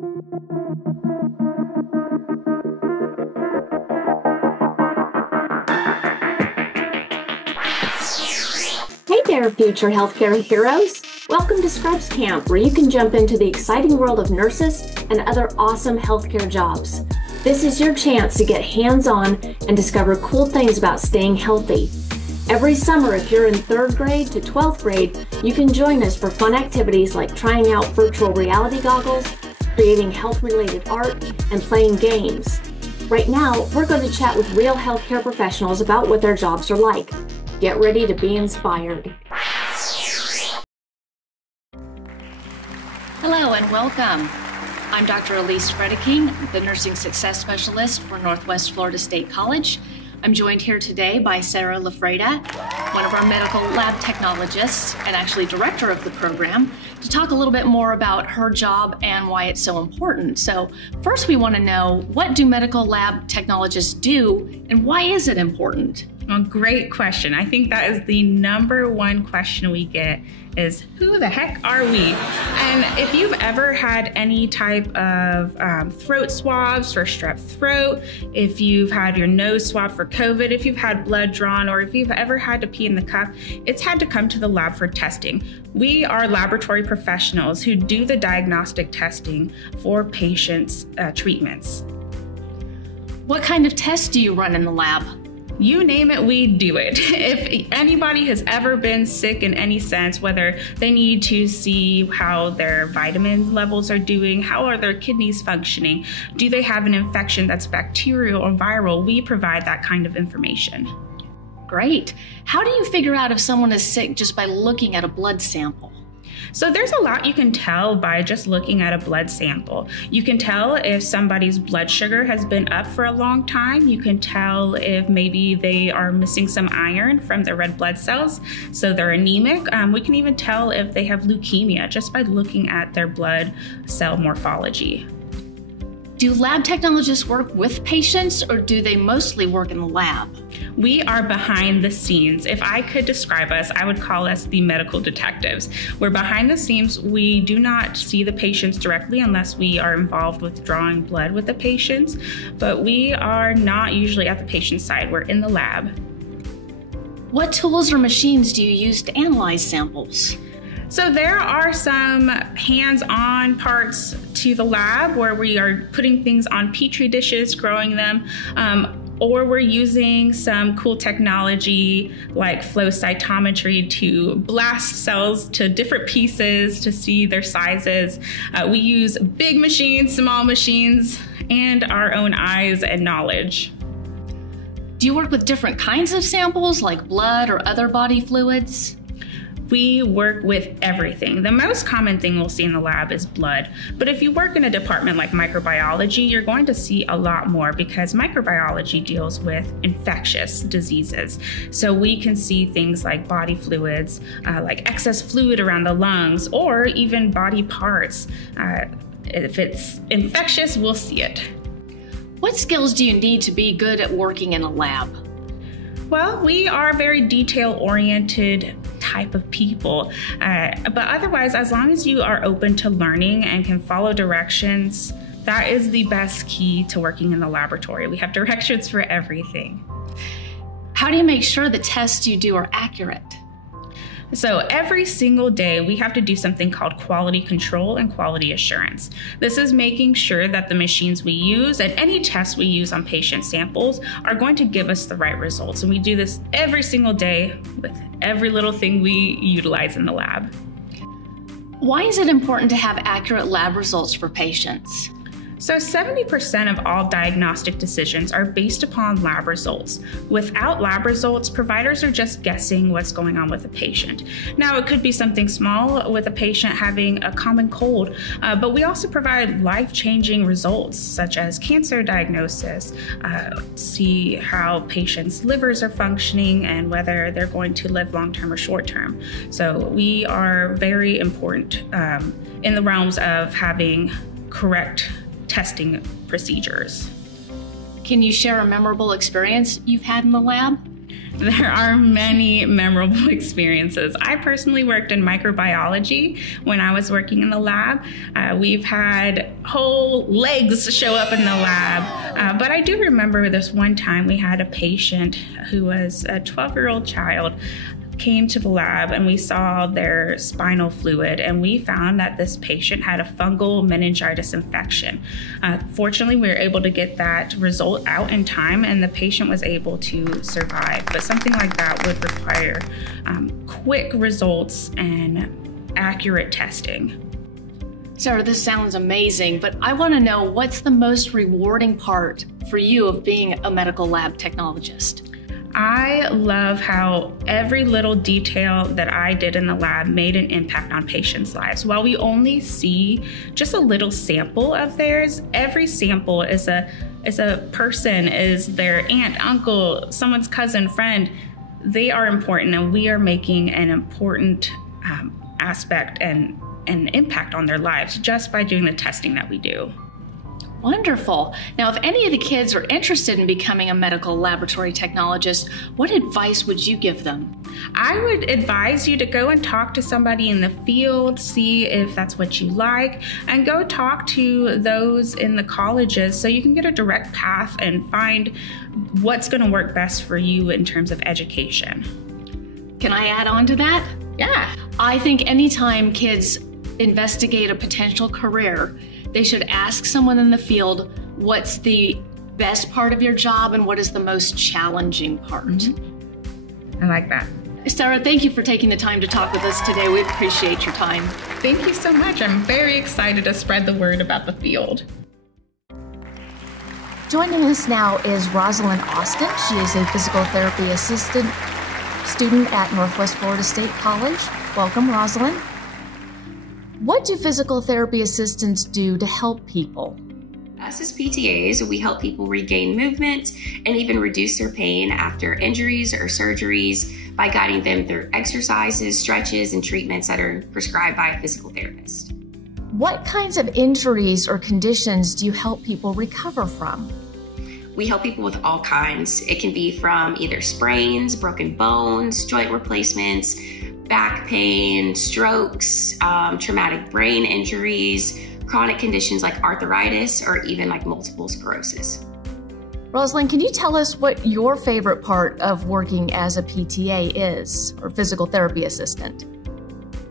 Hey there, future healthcare heroes! Welcome to Scrubs Camp, where you can jump into the exciting world of nurses and other awesome healthcare jobs. This is your chance to get hands-on and discover cool things about staying healthy. Every summer, if you're in 3rd grade to 12th grade, you can join us for fun activities like trying out virtual reality goggles, creating health-related art, and playing games. Right now, we're going to chat with real healthcare professionals about what their jobs are like. Get ready to be inspired. Hello and welcome. I'm Dr. Elise Fredeking, the Nursing Success Specialist for Northwest Florida State College. I'm joined here today by Sarah Lafreda, one of our medical lab technologists and actually director of the program, to talk a little bit more about her job and why it's so important. So first we want to know, what do medical lab technologists do and why is it important? Well, great question. I think that is the #1 question we get is, who the heck are we? And if you've ever had any type of throat swabs for strep throat, if you've had your nose swabbed for COVID, if you've had blood drawn, or if you've ever had to pee in the cup, it's had to come to the lab for testing. We are laboratory professionals who do the diagnostic testing for patients' treatments. What kind of tests do you run in the lab? You name it, we do it. If anybody has ever been sick in any sense, whether they need to see how their vitamin levels are doing, how are their kidneys functioning, do they have an infection that's bacterial or viral, we provide that kind of information. Great. How do you figure out if someone is sick just by looking at a blood sample? So there's a lot you can tell by just looking at a blood sample. You can tell if somebody's blood sugar has been up for a long time. You can tell if maybe they are missing some iron from their red blood cells, so they're anemic. We can even tell if they have leukemia just by looking at their blood cell morphology. Do lab technologists work with patients, or do they mostly work in the lab? We are behind the scenes. If I could describe us, I would call us the medical detectives. We're behind the scenes. We do not see the patients directly unless we are involved with drawing blood with the patients, but we are not usually at the patient side. We're in the lab. What tools or machines do you use to analyze samples? So there are some hands-on parts to the lab where we are putting things on petri dishes, growing them, or we're using some cool technology like flow cytometry to blast cells to different pieces to see their sizes. We use big machines, small machines, and our own eyes and knowledge. Do you work with different kinds of samples like blood or other body fluids? We work with everything. The most common thing we'll see in the lab is blood. But if you work in a department like microbiology, you're going to see a lot more because microbiology deals with infectious diseases. So we can see things like body fluids, like excess fluid around the lungs, or even body parts. If it's infectious, we'll see it. What skills do you need to be good at working in a lab? Well, we are very detail-oriented type of people, but otherwise, as long as you are open to learning and can follow directions, that is the best key to working in the laboratory. We have directions for everything. How do you make sure the tests you do are accurate? So every single day, we have to do something called quality control and quality assurance. This is making sure that the machines we use and any tests we use on patient samples are going to give us the right results. And we do this every single day with every little thing we utilize in the lab. Why is it important to have accurate lab results for patients? So 70% of all diagnostic decisions are based upon lab results. Without lab results, providers are just guessing what's going on with a patient. Now, it could be something small with a patient having a common cold, but we also provide life-changing results such as cancer diagnosis, see how patients' livers are functioning and whether they're going to live long-term or short-term. So we are very important in the realms of having correct testing procedures. Can you share a memorable experience you've had in the lab? There are many memorable experiences. I personally worked in microbiology when I was working in the lab. We've had whole legs show up in the lab. But I do remember this one time we had a patient who was a 12-year-old child came to the lab, and we saw their spinal fluid, and we found that this patient had a fungal meningitis infection. Fortunately, we were able to get that result out in time, and the patient was able to survive. But something like that would require quick results and accurate testing. Sarah, this sounds amazing, but I want to know, what's the most rewarding part for you of being a medical lab technologist? I love how every little detail that I did in the lab made an impact on patients' lives. While we only see just a little sample of theirs, every sample is a person, is their aunt, uncle, someone's cousin, friend. They are important, and we are making an important aspect and an impact on their lives just by doing the testing that we do. Wonderful. Now, if any of the kids are interested in becoming a medical laboratory technologist, what advice would you give them? I would advise you to go and talk to somebody in the field, see if that's what you like, and go talk to those in the colleges so you can get a direct path and find what's going to work best for you in terms of education. Can I add on to that? Yeah. I think anytime kids investigate a potential career, they should ask someone in the field, what's the best part of your job and what is the most challenging part? I like that. Sarah, thank you for taking the time to talk with us today. We appreciate your time. Thank you so much. I'm very excited to spread the word about the field. Joining us now is Rosalind Austin. She is a physical therapy assistant student at Northwest Florida State College. Welcome, Rosalind. What do physical therapy assistants do to help people? Us as PTAs, we help people regain movement and even reduce their pain after injuries or surgeries by guiding them through exercises, stretches, and treatments that are prescribed by a physical therapist. What kinds of injuries or conditions do you help people recover from? We help people with all kinds. It can be from either sprains, broken bones, joint replacements, back pain, strokes, traumatic brain injuries, chronic conditions like arthritis, or even like multiple sclerosis. Rosalind, can you tell us what your favorite part of working as a PTA is, or physical therapy assistant?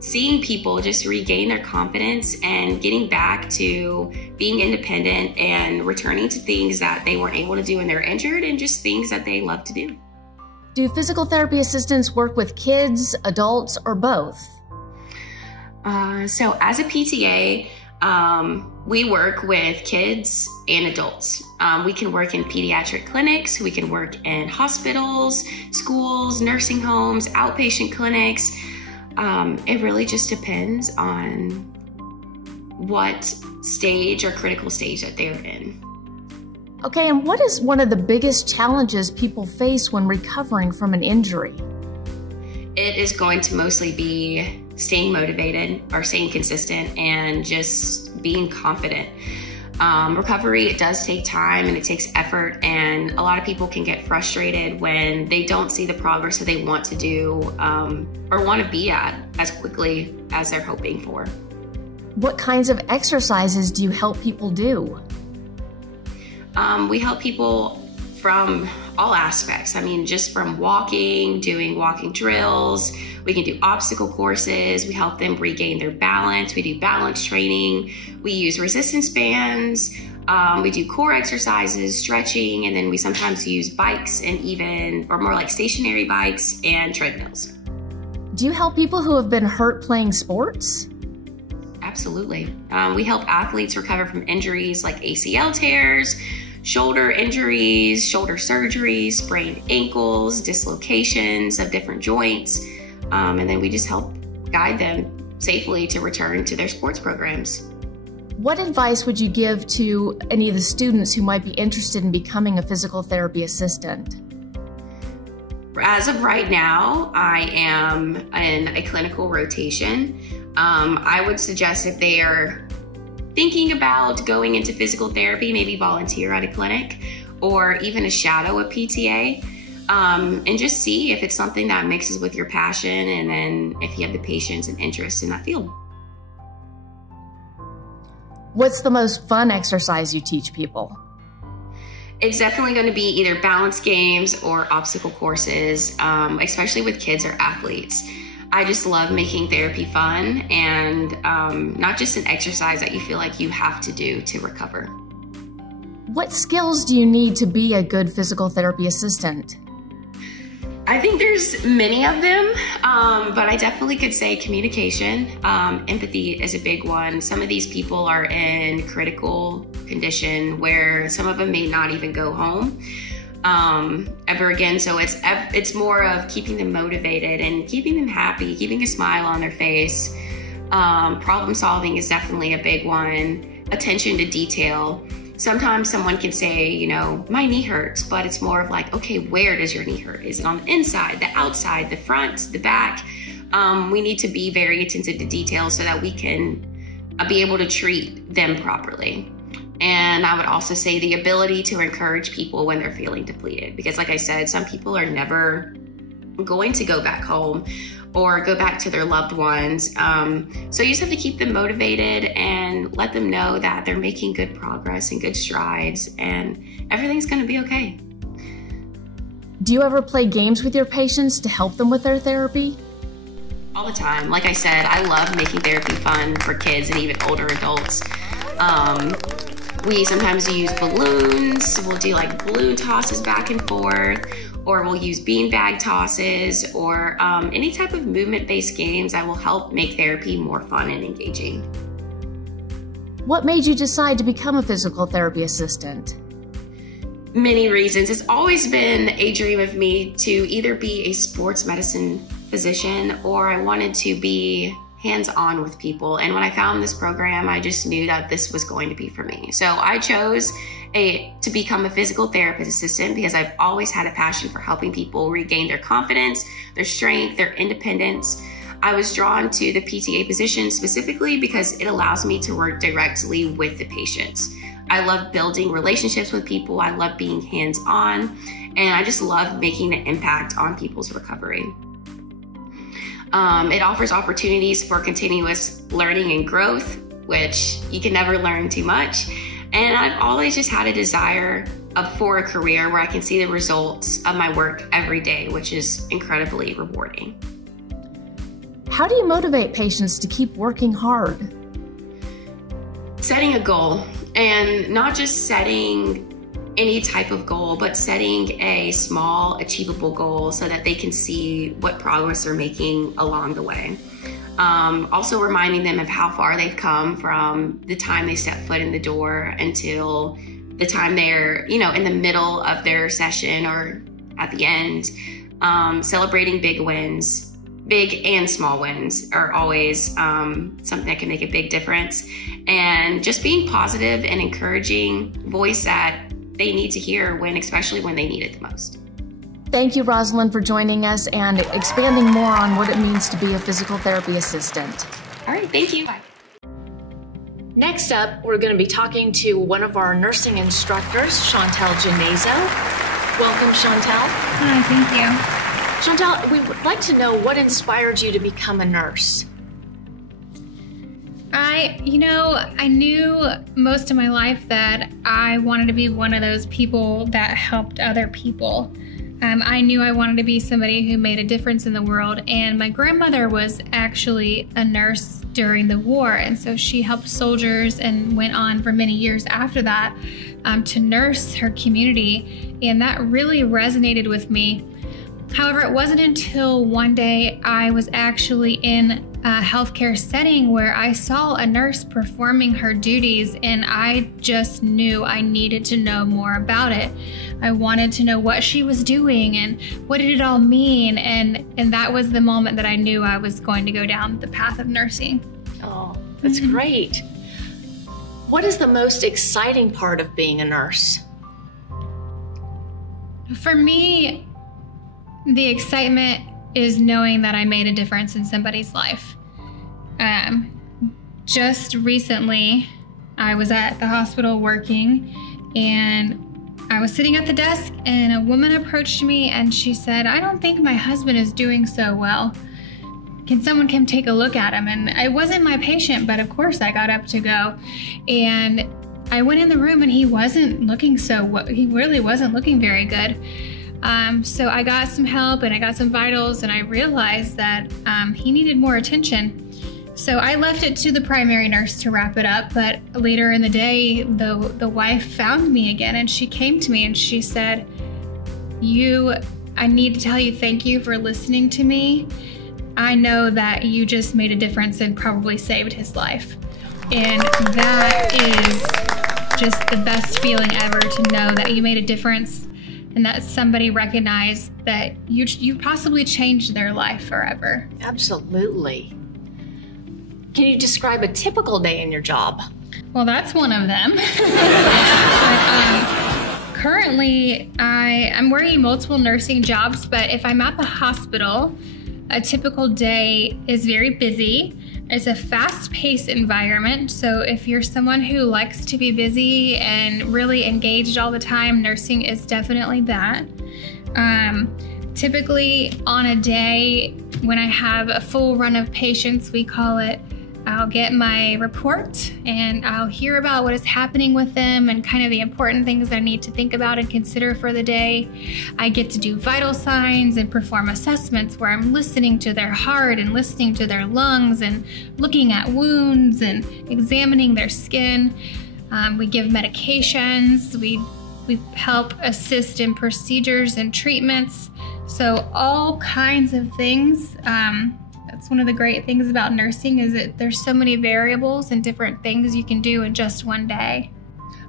Seeing people just regain their confidence and getting back to being independent and returning to things that they weren't able to do when they're injured, and just things that they love to do. Do physical therapy assistants work with kids, adults, or both? So as a PTA, we work with kids and adults. We can work in pediatric clinics, we can work in hospitals, schools, nursing homes, outpatient clinics. It really just depends on what stage or critical stage that they're in. Okay, and what is one of the biggest challenges people face when recovering from an injury? It is going to mostly be staying motivated or staying consistent and just being confident. Recovery, it does take time and it takes effort, and a lot of people can get frustrated when they don't see the progress that they want to do or want to be at as quickly as they're hoping for. What kinds of exercises do you help people do? We help people from all aspects. I mean, just from walking, doing walking drills. We can do obstacle courses. We help them regain their balance. We do balance training. We use resistance bands. We do core exercises, stretching, and then we sometimes use bikes and or more like stationary bikes and treadmills. Do you help people who have been hurt playing sports? Absolutely. We help athletes recover from injuries like ACL tears, shoulder injuries, shoulder surgeries, sprained ankles, dislocations of different joints, and then we just help guide them safely to return to their sports programs. What advice would you give to any of the students who might be interested in becoming a physical therapy assistant? As of right now, I am in a clinical rotation. I would suggest if they are thinking about going into physical therapy, maybe volunteer at a clinic or even a shadow a PTA. and just see if it's something that mixes with your passion, and then if you have the patience and interest in that field. What's the most fun exercise you teach people? It's definitely going to be either balance games or obstacle courses, especially with kids or athletes. I just love making therapy fun and not just an exercise that you feel like you have to do to recover. What skills do you need to be a good physical therapy assistant? I think there's many of them, but I definitely could say communication. Empathy is a big one. Some of these people are in critical condition where some of them may not even go home ever again. So it's more of keeping them motivated and keeping them happy, keeping a smile on their face. Problem solving is definitely a big one. Attention to detail. Sometimes someone can say, you know, my knee hurts, but it's more of like, okay, where does your knee hurt? Is it on the inside, the outside, the front, the back? We need to be very attentive to detail so that we can be able to treat them properly. And I would also say the ability to encourage people when they're feeling depleted, because like I said, some people are never going to go back home or go back to their loved ones. So you just have to keep them motivated and let them know that they're making good progress and good strides and everything's gonna be okay. Do you ever play games with your patients to help them with their therapy? All the time. Like I said, I love making therapy fun for kids and even older adults. We sometimes use balloons. We'll do like balloon tosses back and forth, or we'll use beanbag tosses, or any type of movement-based games that will help make therapy more fun and engaging. What made you decide to become a physical therapy assistant? Many reasons. It's always been a dream of me to either be a sports medicine physician, or I wanted to be hands-on with people. And when I found this program, I just knew that this was going to be for me. So I chose to become a physical therapist assistant because I've always had a passion for helping people regain their confidence, their strength, their independence. I was drawn to the PTA position specifically because it allows me to work directly with the patients. I love building relationships with people. I love being hands-on, and I just love making an impact on people's recovery. It offers opportunities for continuous learning and growth, which you can never learn too much. And I've always just had a desire for a career where I can see the results of my work every day, which is incredibly rewarding. How do you motivate patients to keep working hard? Setting a goal, and not just setting any type of goal, but setting a small achievable goal so that they can see what progress they're making along the way. Also reminding them of how far they've come from the time they step foot in the door until the time they're, in the middle of their session or at the end. Celebrating big wins. Big and small wins are always something that can make a big difference. And just being positive and encouraging voice that they need to hear especially when they need it the most. Thank you, Rosalind, for joining us and expanding more on what it means to be a physical therapy assistant. All right, thank you. Bye. Next up, we're going to be talking to one of our nursing instructors, Chantel Genazo. Welcome, Chantel. Hi, thank you. Chantel, we would like to know what inspired you to become a nurse. I knew most of my life that I wanted to be one of those people that helped other people. I knew I wanted to be somebody who made a difference in the world, and my grandmother was actually a nurse during the war, and so she helped soldiers and went on for many years after that to nurse her community, and that really resonated with me. However, it wasn't until one day I was actually in a healthcare setting where I saw a nurse performing her duties, and I just knew I needed to know more about it. I wanted to know what she was doing and what did it all mean, and that was the moment that I knew I was going to go down the path of nursing. Oh, that's great. What is the most exciting part of being a nurse? For me, the excitement is knowing that I made a difference in somebody's life. Just recently, I was at the hospital working, and I was sitting at the desk and a woman approached me and she said, "I don't think my husband is doing so well. Can someone come take a look at him?" And I wasn't my patient, but of course I got up to go. And I went in the room and he really wasn't looking very good. So I got some help and I got some vitals and I realized that he needed more attention. So I left it to the primary nurse to wrap it up, but later in the day, the wife found me again and she came to me and she said, I need to tell you thank you for listening to me. I know that you just made a difference and probably saved his life. And that is just the best feeling ever, to know that you made a difference and that somebody recognized that you possibly changed their life forever. Absolutely. Can you describe a typical day in your job? Well, that's one of them. Currently, I'm working multiple nursing jobs, but if I'm at the hospital, a typical day is very busy. It's a fast-paced environment, so if you're someone who likes to be busy and really engaged all the time, nursing is definitely that. Typically, on a day when I have a full run of patients, we call it, I'll get my report and I'll hear about what is happening with them and kind of the important things that I need to think about and consider for the day. I get to do vital signs and perform assessments where I'm listening to their heart and listening to their lungs and looking at wounds and examining their skin. We give medications. We help assist in procedures and treatments. So all kinds of things. That's one of the great things about nursing, is that there's so many variables and different things you can do in just one day.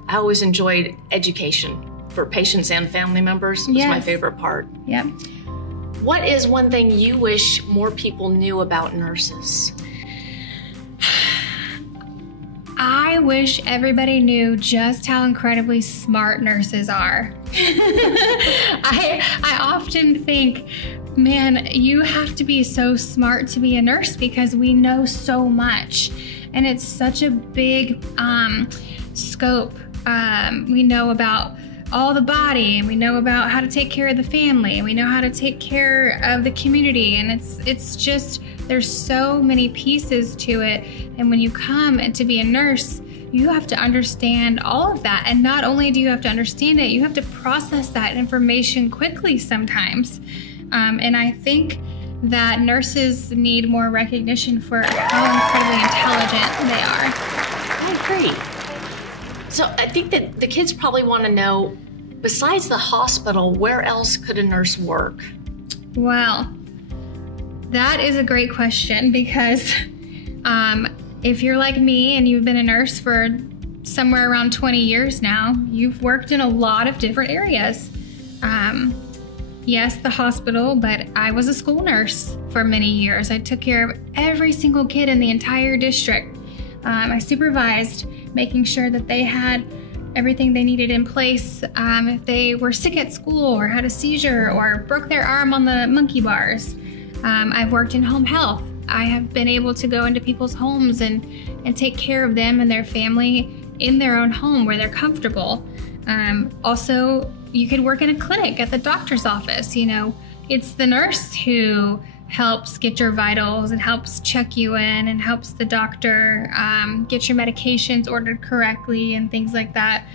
I always enjoyed education for patients and family members. It was my favorite part. Yep. What is one thing you wish more people knew about nurses? I wish everybody knew just how incredibly smart nurses are. I often think, man, you have to be so smart to be a nurse because we know so much. And it's such a big scope. We know about all the body, and we know about how to take care of the family, and we know how to take care of the community. And it's just, there's so many pieces to it. And when you come and to be a nurse, you have to understand all of that. And not only do you have to understand it, you have to process that information quickly sometimes. And I think that nurses need more recognition for how incredibly intelligent they are. I agree. So I think that the kids probably want to know, besides the hospital, where else could a nurse work? Well, that is a great question, because if you're like me and you've been a nurse for somewhere around 20 years now, you've worked in a lot of different areas. Yes, the hospital, but I was a school nurse for many years. I took care of every single kid in the entire district. I supervised making sure that they had everything they needed in place if they were sick at school or had a seizure or broke their arm on the monkey bars. I've worked in home health. I have been able to go into people's homes and take care of them and their family in their own home where they're comfortable. Also, you could work in a clinic at the doctor's office. You know, it's the nurse who helps get your vitals and helps check you in and helps the doctor get your medications ordered correctly and things like that.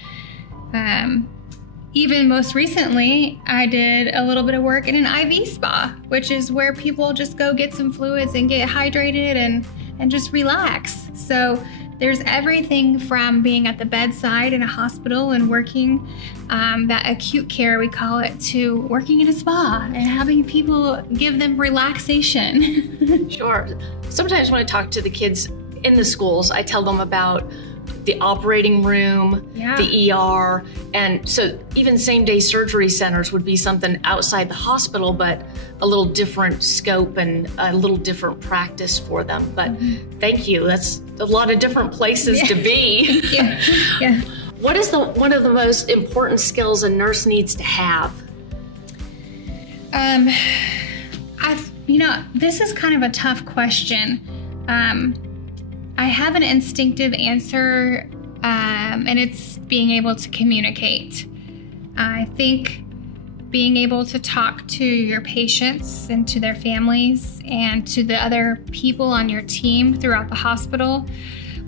Even most recently, I did a little bit of work in an IV spa, which is where people just go get some fluids and get hydrated and just relax. So there's everything from being at the bedside in a hospital and working that acute care, we call it, to working in a spa and having people give them relaxation. Sure. Sometimes when I talk to the kids in the schools, I tell them about the operating room, the ER, and so even same-day surgery centers would be something outside the hospital, but a little different scope and a little different practice for them. But thank you. That's a lot of different places to be. Yeah. What is one of the most important skills a nurse needs to have? This is kind of a tough question. I have an instinctive answer, and it's being able to communicate. I think being able to talk to your patients and to their families and to the other people on your team throughout the hospital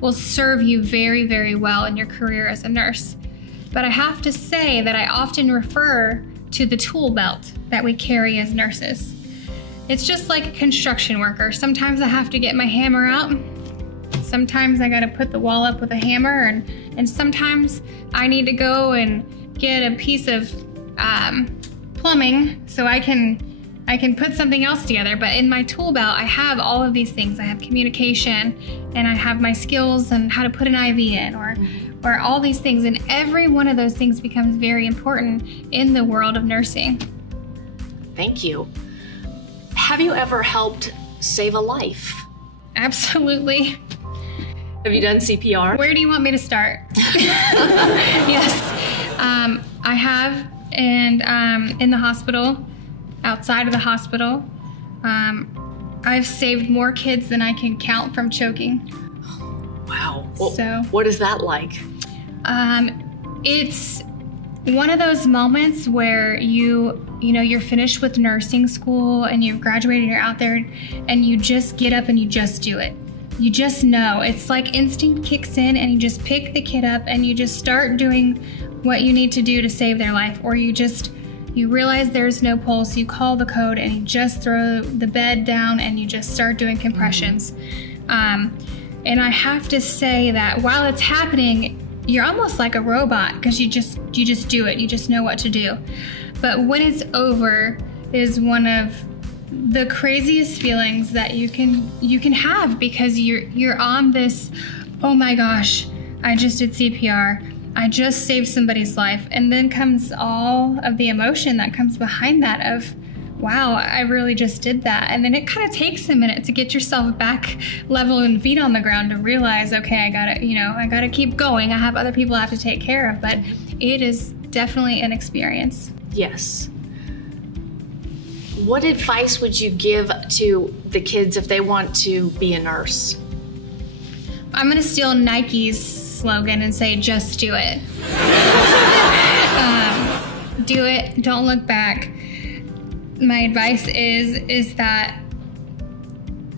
will serve you very, very well in your career as a nurse. But I have to say that I often refer to the tool belt that we carry as nurses. It's just like a construction worker. Sometimes I have to get my hammer out. Sometimes I gotta put the wall up with a hammer, and sometimes I need to go and get a piece of plumbing so I can put something else together. But in my tool belt, I have all of these things. I have communication, and I have my skills on how to put an IV in, or all these things. And every one of those things becomes very important in the world of nursing. Thank you. Have you ever helped save a life? Absolutely. Have you done CPR? Where do you want me to start? Yes, I have, and in the hospital, outside of the hospital, I've saved more kids than I can count from choking. Wow. Well, So, what is that like? it's one of those moments where you're finished with nursing school and you've graduated, you're out there, and you just get up and you just do it. You just know. It's like instinct kicks in, and you just pick the kid up and you just start doing what you need to do to save their life. Or you realize there's no pulse, you call the code, and you just throw the bed down and you just start doing compressions. And I have to say that while it's happening, you're almost like a robot, because you just do it. You just know what to do. But when it's over is one of the craziest feelings that you can have, because you're on this, oh my gosh, I just did CPR. I just saved somebody's life. And then comes all of the emotion that comes behind that of, wow, I really just did that. And then it kind of takes a minute to get yourself back level and feet on the ground to realize, okay, I gotta keep going. I have other people I have to take care of, but it is definitely an experience. Yes. What advice would you give to the kids if they want to be a nurse? I'm gonna steal Nike's slogan and say, just do it. Do it, don't look back. My advice is that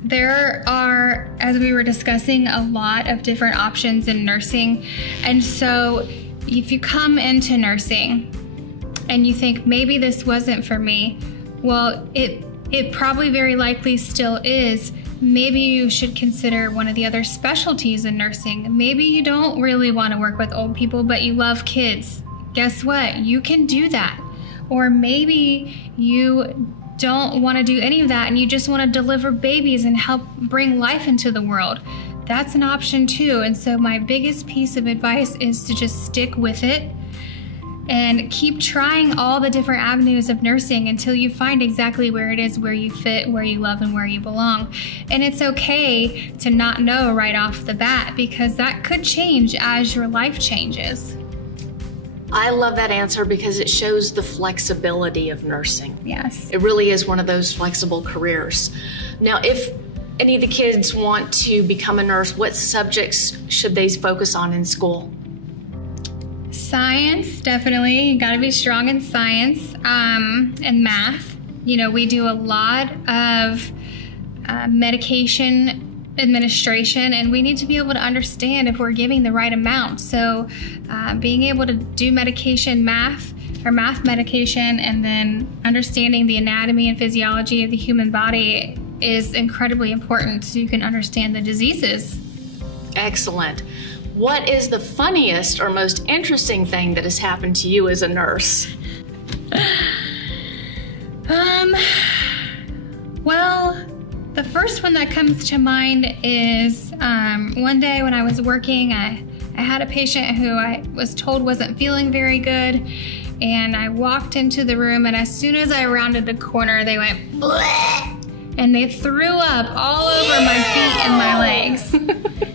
there are, as we were discussing, a lot of different options in nursing. And so if you come into nursing and you think, maybe this wasn't for me, well, it probably very likely still is. Maybe you should consider one of the other specialties in nursing. Maybe you don't really want to work with old people, but you love kids. Guess what? You can do that. Or maybe you don't want to do any of that and you just want to deliver babies and help bring life into the world. That's an option too. And so my biggest piece of advice is to just stick with it and keep trying all the different avenues of nursing until you find exactly where it is, where you fit, where you love, and where you belong. And it's okay to not know right off the bat, because that could change as your life changes. I love that answer because it shows the flexibility of nursing. Yes. It really is one of those flexible careers. Now, if any of the kids want to become a nurse, what subjects should they focus on in school? Science, definitely. You gotta be strong in science, and math. We do a lot of medication administration, and we need to be able to understand if we're giving the right amount. So being able to do math medication, and then understanding the anatomy and physiology of the human body is incredibly important so you can understand the diseases. Excellent. What is the funniest or most interesting thing that has happened to you as a nurse? Well, the first one that comes to mind is one day when I was working, I had a patient who I was told wasn't feeling very good, and I walked into the room, and as soon as I rounded the corner, they went bleh, and they threw up all over my feet and my legs.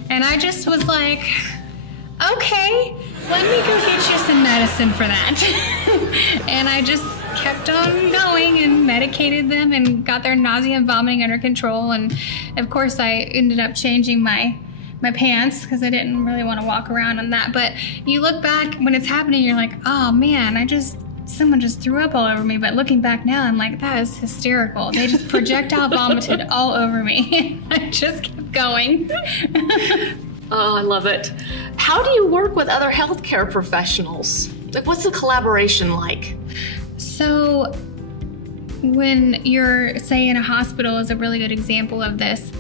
And I just was like, okay, let me go get you some medicine for that. And I just kept on going and medicated them and got their nausea and vomiting under control. And of course I ended up changing my pants because I didn't really want to walk around on that. But you look back when it's happening, you're like, oh man, I just someone just threw up all over me. But looking back now, I'm like, that is hysterical. They just projectile vomited all over me. I just kept going. Oh, I love it. How do you work with other healthcare professionals? Like, what's the collaboration like? So when you're, say, in a hospital is a really good example of this.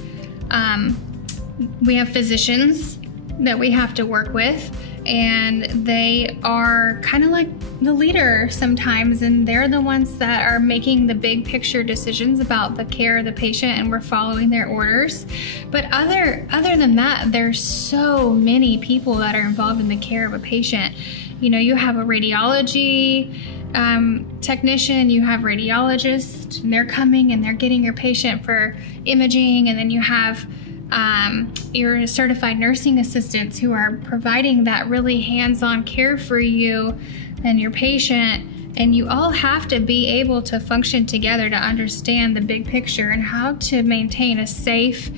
We have physicians that we have to work with, and they are kind of like the leader sometimes, and they're the ones that are making the big picture decisions about the care of the patient, and we're following their orders. But other than that, there's so many people that are involved in the care of a patient. You know, you have a radiology technician, you have radiologists, and they're coming and they're getting your patient for imaging, and then you have your certified nursing assistants who are providing that really hands-on care for you and your patient. And you all have to be able to function together to understand the big picture and how to maintain a safe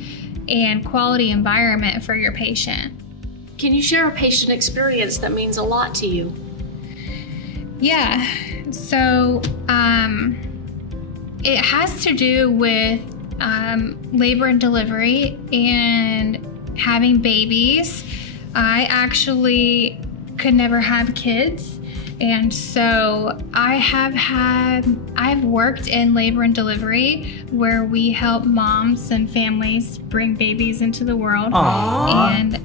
and quality environment for your patient. Can you share a patient experience that means a lot to you? Yeah, so it has to do with labor and delivery and having babies. I actually could never have kids, and so I've worked in labor and delivery where we help moms and families bring babies into the world. Aww. And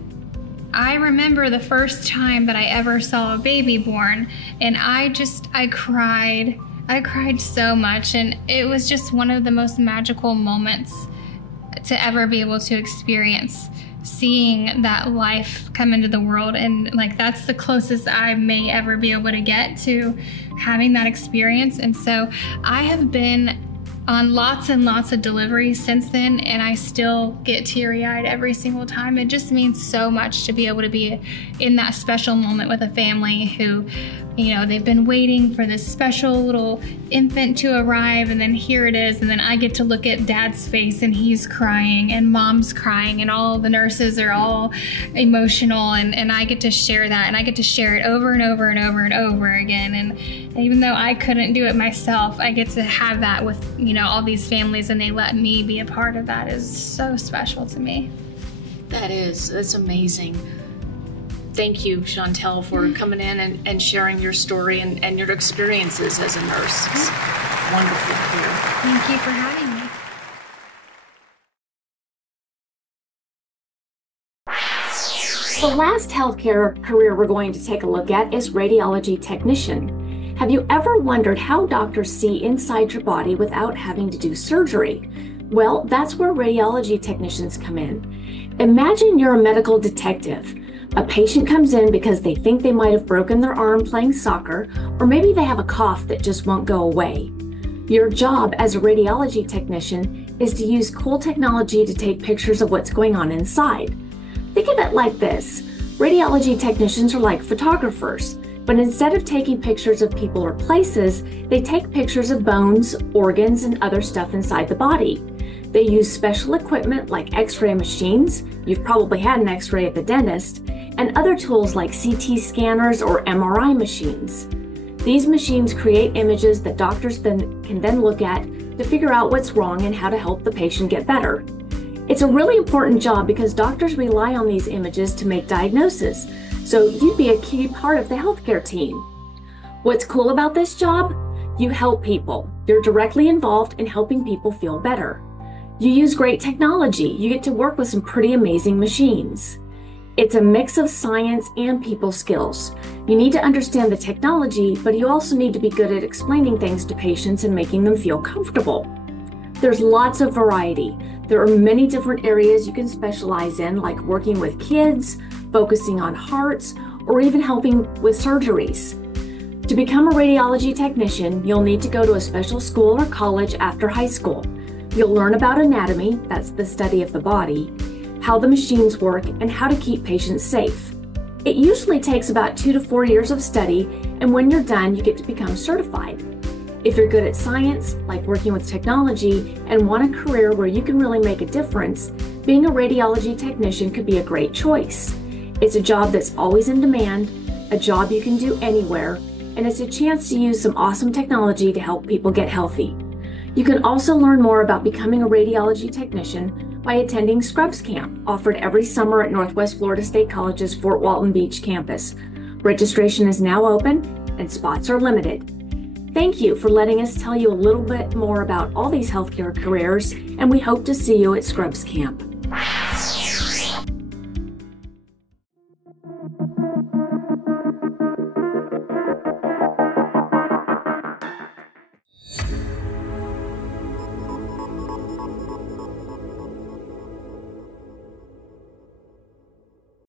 I remember the first time that I ever saw a baby born, and I cried. I cried so much, and it was just one of the most magical moments to ever be able to experience, seeing that life come into the world. And like, that's the closest I may ever be able to get to having that experience. And so I have been on lots and lots of deliveries since then, and I still get teary-eyed every single time. It just means so much to be able to be in that special moment with a family who, you know, they've been waiting for this special little infant to arrive, and then here it is, and then I get to look at dad's face and he's crying and mom's crying and all the nurses are all emotional, and I get to share that, and I get to share it over and over and over and over again. And even though I couldn't do it myself, I get to have that with, you know, all these families, and they let me be a part of that. Is so special to me. That's amazing. Thank you, Chantel, for coming in and sharing your story and your experiences as a nurse. It's wonderful to hear. Thank you for having me. The last healthcare career we're going to take a look at is radiology technician. Have you ever wondered how doctors see inside your body without having to do surgery? Well, that's where radiology technicians come in. Imagine you're a medical detective. A patient comes in because they think they might have broken their arm playing soccer, or maybe they have a cough that just won't go away. Your job as a radiology technician is to use cool technology to take pictures of what's going on inside. Think of it like this. Radiology technicians are like photographers, but instead of taking pictures of people or places, they take pictures of bones, organs, and other stuff inside the body. They use special equipment like X-ray machines, you've probably had an X-ray at the dentist, and other tools like CT scanners or MRI machines. These machines create images that doctors can then look at to figure out what's wrong and how to help the patient get better. It's a really important job because doctors rely on these images to make diagnoses, so you'd be a key part of the healthcare team. What's cool about this job? You help people. You're directly involved in helping people feel better. You use great technology. You get to work with some pretty amazing machines. It's a mix of science and people skills. You need to understand the technology, but you also need to be good at explaining things to patients and making them feel comfortable. There's lots of variety. There are many different areas you can specialize in, like working with kids, focusing on hearts, or even helping with surgeries. To become a radiology technician, you'll need to go to a special school or college after high school. You'll learn about anatomy, that's the study of the body, how the machines work, and how to keep patients safe. It usually takes about 2 to 4 years of study, and when you're done, you get to become certified. If you're good at science, like working with technology, and want a career where you can really make a difference, being a radiology technician could be a great choice. It's a job that's always in demand, a job you can do anywhere, and it's a chance to use some awesome technology to help people get healthy. You can also learn more about becoming a radiology technician by attending Scrubs Camp, offered every summer at Northwest Florida State College's Fort Walton Beach campus. Registration is now open and spots are limited. Thank you for letting us tell you a little bit more about all these healthcare careers, and we hope to see you at Scrubs Camp.